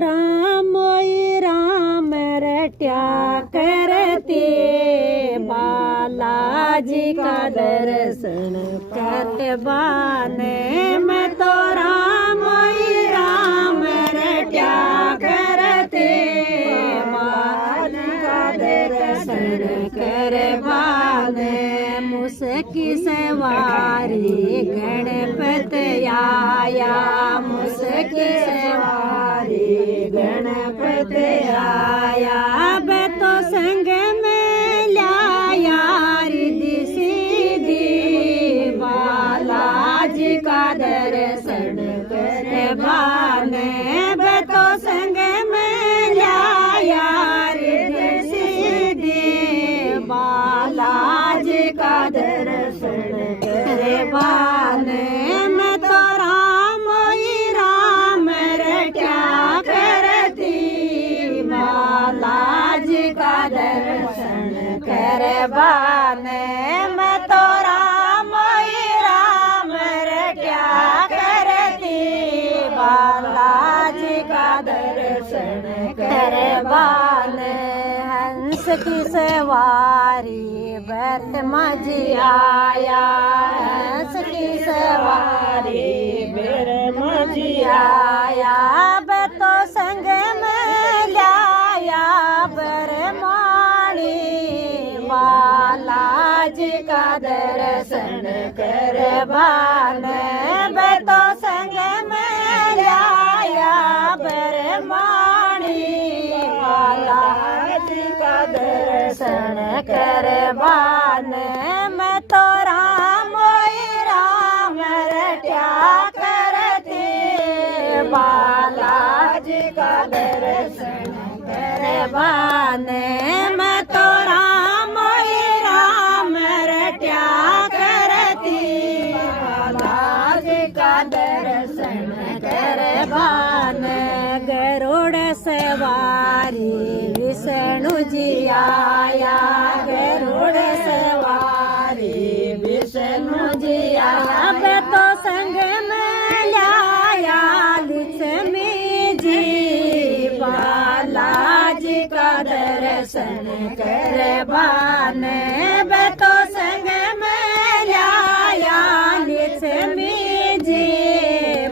राम रट्या करती, बालाजी का दर्शन करते बाने। मैं तो राम रट्या करते, बालाजी का दर्शन कर बाने। मुसकी सवारी गणपति आया, मुसकी सवारी गणपति आया। बे तो संग में लाया रिद्धि सीधी, बालाजी का दर्शन करे बाने। बे तो संग में लाया रिद्धि सीधी, बालाजी का दर्शन करे बाने। मैं तो राम रट्या करती, बालाजी का दर्शन करे बाने। मैं तो राम रट्या करती, बालाजी का दर्शन करे बाने। हंस की सवारी बैठ माझी आया, हंस की सवारी बैठ माझी आया। बे तो संग में लाया बरमाणी, बालाजी का दर्शन कर बाने। बे तो संग में लाया बरमाणी, बालाजी का दर्शन कर बाने। मैं तो राम रट्या करती, बालाजी का दर्शन कर बाने। मैं तो राम रट्या करती, बालाजी का दर्शन कर बाने। गरुड़ सवारी विष्णु जी आया, गरुड़ सवारी विष्णु जी आया। बे तो संग में लाया लक्ष्मी जी, बालाजी का दर्शन कर बाने। बे तो संग में लाया लक्ष्मी जी,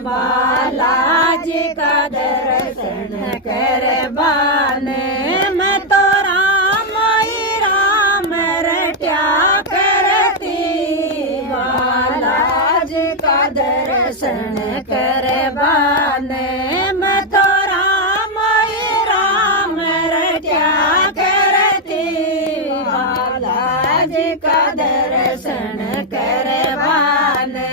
बालाजी का दर्शन कर बाने। मैं तो राम रट्या करती, बालाजी का दर्शन कर बाने। मैं तो राम रट्या करती, बालाजी का दर्शन कर बाने।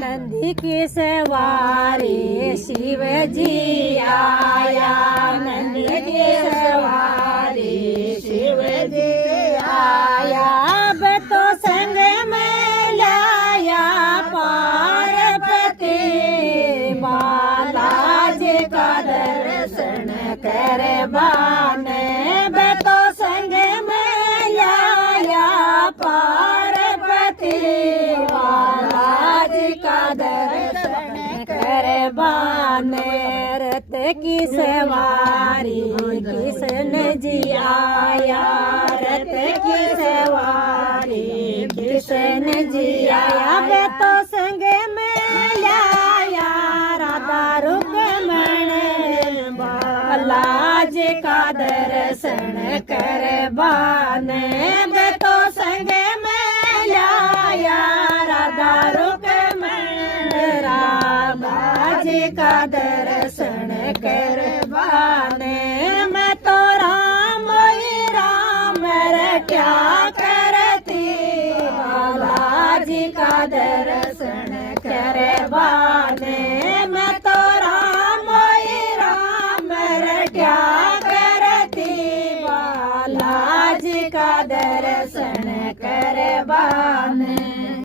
नंदी की सवारी शिव जी आया, नंदी की सवारी शिव जी आया। बे तो संग में लाया पार्वती, बालाजी का दर्शन कर बाने। बे तो संग में लाया पार्वती, बालाजी का दर्शन कर बाने। रथ की सवारी कृष्ण जी आया, रथ की सवारी कृष्ण जी आया। बे तो संग में लाया राधा रुक्मण, बालाजी का दर्शन कर बाने। बे तो संग में लाया राधा रुक्मण, बालाजी का दर्शन कर बाने। मैं तो राम रट्या करती, बालाजी का दर्शन कर बाने।